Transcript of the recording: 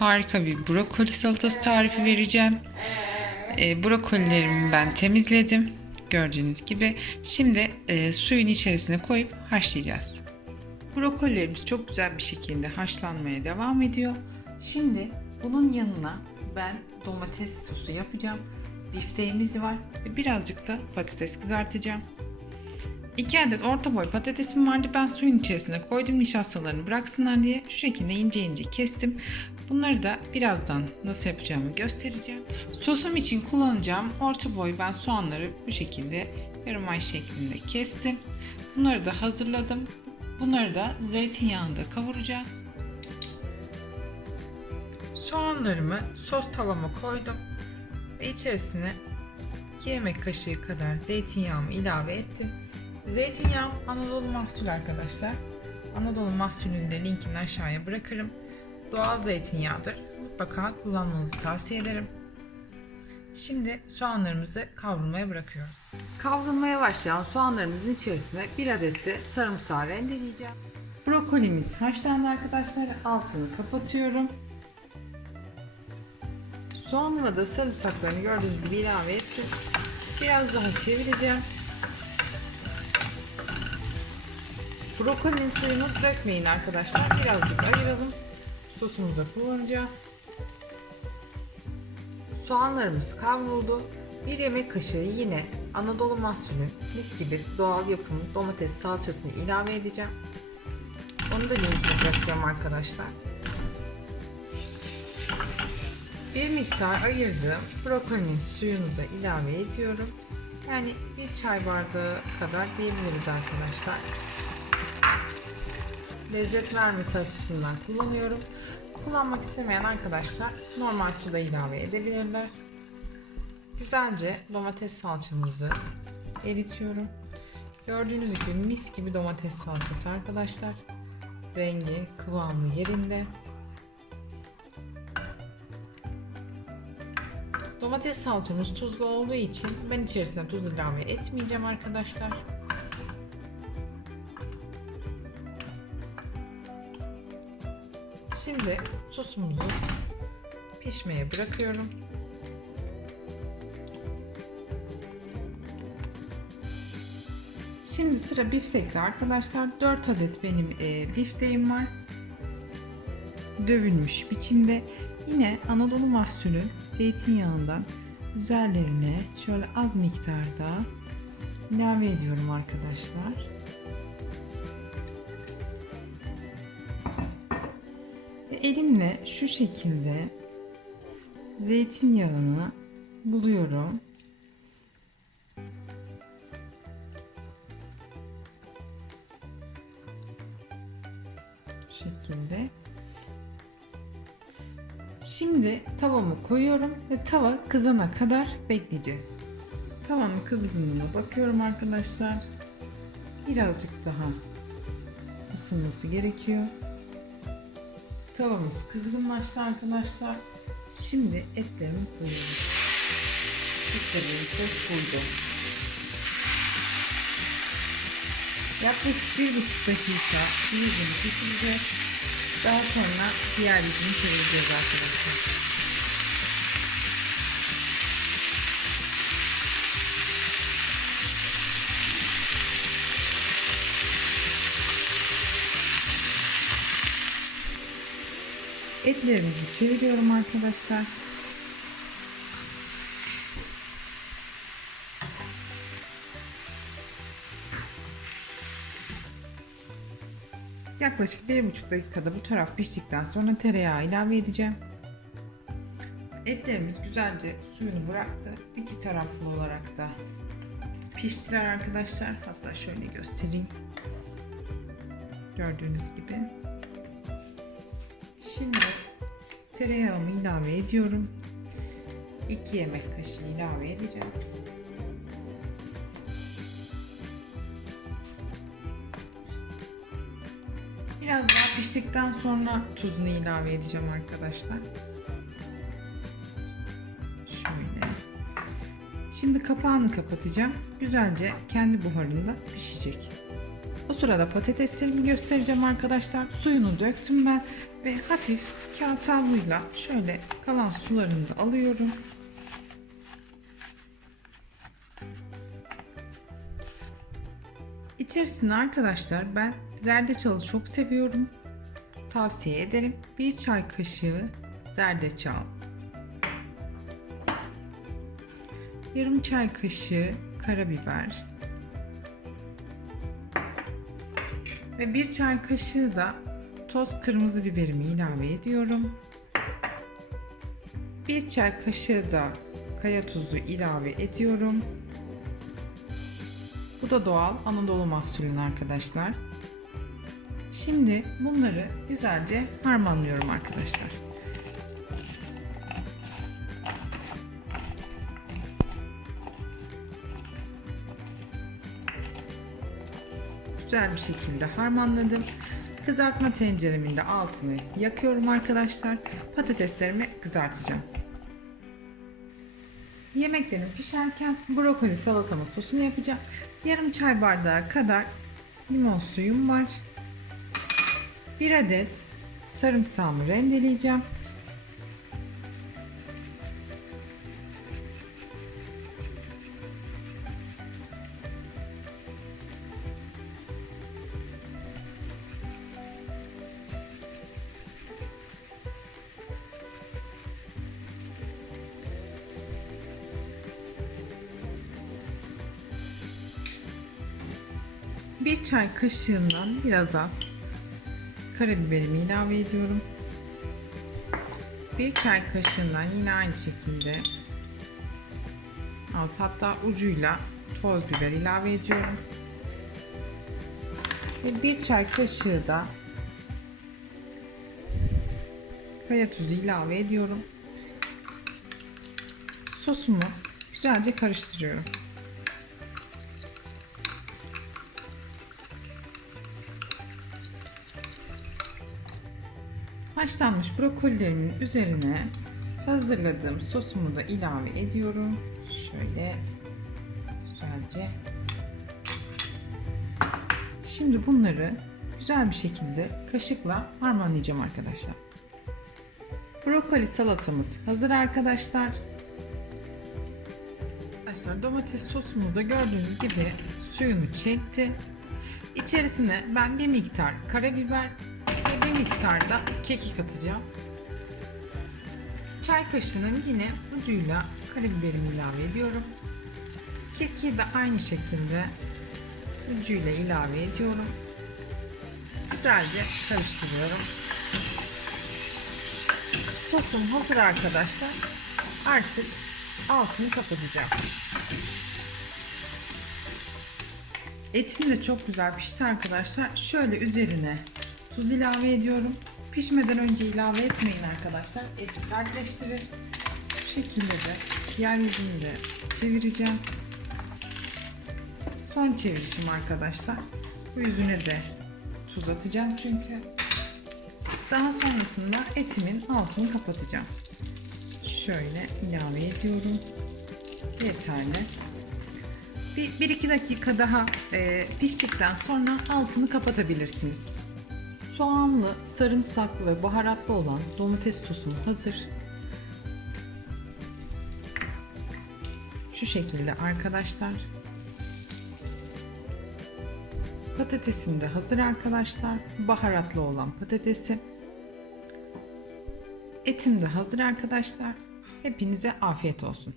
harika bir brokoli salatası tarifi vereceğim. E, brokolilerimi ben temizledim. Gördüğünüz gibi. Şimdi e, suyun içerisine koyup haşlayacağız. Brokolilerimiz çok güzel bir şekilde haşlanmaya devam ediyor. Şimdi bunun yanına ben domates sosu yapacağım. Bifteğimiz var ve birazcık da patates kızartacağım. 2 adet orta boy patatesim vardı. Ben suyun içerisine koydum nişastalarını bıraksınlar diye. Şu şekilde ince ince kestim. Bunları da birazdan nasıl yapacağımı göstereceğim. Sosum için kullanacağım orta boy ben soğanları bu şekilde yarım ay şeklinde kestim. Bunları da hazırladım. Bunları da zeytinyağında kavuracağız. Soğanlarımı sos tavama koydum ve içerisine 2 yemek kaşığı kadar zeytinyağımı ilave ettim. Zeytinyağım Anadolu mahsul arkadaşlar. Anadolu mahsulünün de linkini aşağıya bırakırım. Doğal zeytinyağıdır. Mutlaka kullanmanızı tavsiye ederim. Şimdi soğanlarımızı kavrulmaya bırakıyoruz. Kavrulmaya başlayan soğanlarımızın içerisine bir adet de sarımsağı rendeleyeceğim. Brokolimiz haşlandı arkadaşlar. Altını kapatıyorum. Soğanıma da sarımsaklarını gördüğünüz gibi ilave ettim. Biraz daha çevireceğim. Brokolinin suyunu dökmeyin arkadaşlar. Birazcık ayıralım. Sosumuza kullanacağız. Soğanlarımız kavruldu. Bir yemek kaşığı yine Anadolu mahsulü mis gibi doğal yapım domates salçasını ilave edeceğim. Onu da linkini bırakacağım arkadaşlar. Bir miktar ayırdığım brokolinin suyunu da ilave ediyorum. Yani bir çay bardağı kadar diyebiliriz arkadaşlar. Lezzet vermesi açısından kullanıyorum. Kullanmak istemeyen arkadaşlar normal suda ilave edebilirler. Güzelce domates salçamızı eritiyorum. Gördüğünüz gibi mis gibi domates salçası arkadaşlar. Rengi, kıvamı yerinde. Domates salçamız tuzlu olduğu için ben içerisine tuz ilave etmeyeceğim arkadaşlar. Şimdi sosumuzu pişmeye bırakıyorum. Şimdi sıra biftekte arkadaşlar. 4 adet benim e, bifteğim var. Dövülmüş biçimde. Yine Anadolu mahsulü zeytinyağından üzerlerine şöyle az miktarda ilave ediyorum arkadaşlar. Elimle şu şekilde zeytinyağını buluyorum. Şekilde. Şimdi tavamı koyuyorum ve tava kızana kadar bekleyeceğiz. Tavanın kızgınlığına bakıyorum arkadaşlar. Birazcık daha ısınması gerekiyor. Tavamız kızgınlaştı arkadaşlar. Şimdi etlerimi koyuyorum. Etlerimi koydum. Yaklaşık bir buçuk dakika yüzünü pişireceğiz. Daha sonra diğer yüzünü çevireceğiz arkadaşlar. Etlerimizi çeviriyorum arkadaşlar. Yaklaşık bir buçuk dakikada bu taraf piştikten sonra tereyağı ilave edeceğim. Etlerimiz güzelce suyunu bıraktı. İki taraflı olarak da piştiler arkadaşlar. Hatta şöyle göstereyim. Gördüğünüz gibi. Şimdi tereyağımı ilave ediyorum. 2 yemek kaşığı ilave edeceğim. Biraz daha piştikten sonra tuzunu ilave edeceğim arkadaşlar. Şöyle. Şimdi kapağını kapatacağım. Güzelce kendi buharında pişecek. O sırada patateslerimi göstereceğim arkadaşlar. Suyunu döktüm ben ve hafif kağıt havluyla şöyle kalan sularını da alıyorum. İçerisine arkadaşlar ben zerdeçalı çok seviyorum. Tavsiye ederim. Bir çay kaşığı zerdeçal. Yarım çay kaşığı karabiber. Ve bir çay kaşığı da toz kırmızı biberimi ilave ediyorum. Bir çay kaşığı da kaya tuzu ilave ediyorum. Bu da doğal Anadolu mahsulün arkadaşlar. Şimdi bunları güzelce harmanlıyorum arkadaşlar. Güzel bir şekilde harmanladım. Kızartma tenceremin de altını yakıyorum arkadaşlar. Patateslerimi kızartacağım. Yemeklerim pişerken brokoli salatamın sosunu yapacağım. Yarım çay bardağı kadar limon suyum var. Bir adet sarımsağımı rendeleyeceğim. Bir çay kaşığından biraz az karabiberimi ilave ediyorum. Bir çay kaşığından yine aynı şekilde az hatta ucuyla toz biber ilave ediyorum. Ve bir çay kaşığı da kaya tuzu ilave ediyorum. Sosumu güzelce karıştırıyorum. Haşlanmış brokolilerimin üzerine hazırladığım sosumu da ilave ediyorum. Şöyle güzelce. Şimdi bunları güzel bir şekilde kaşıkla harmanlayacağım arkadaşlar. Brokoli salatamız hazır arkadaşlar. Arkadaşlar domates sosumuz da gördüğünüz gibi suyunu çekti. İçerisine ben bir miktar karabiber bir miktar da kekik atacağım. Çay kaşığının yine ucuyla karabiberimi ilave ediyorum. Kekiği de aynı şekilde ucuyla ilave ediyorum. Güzelce karıştırıyorum. Sosum hazır arkadaşlar. Artık altını kapatacağım. Etim de çok güzel pişti arkadaşlar. Şöyle üzerine tuz ilave ediyorum. Pişmeden önce ilave etmeyin arkadaşlar. Eti sertleştirir. Bu şekilde de diğer yüzünü de çevireceğim. Son çevirişim arkadaşlar. Bu yüzüne de tuz atacağım çünkü. Daha sonrasında etimin altını kapatacağım. Şöyle ilave ediyorum. Yeterli. Bir, bir iki dakika daha e, piştikten sonra altını kapatabilirsiniz. Soğanlı, sarımsaklı ve baharatlı olan domates sosum hazır. Şu şekilde arkadaşlar. Patatesim de hazır arkadaşlar. Baharatlı olan patatesim. Etim de hazır arkadaşlar. Hepinize afiyet olsun.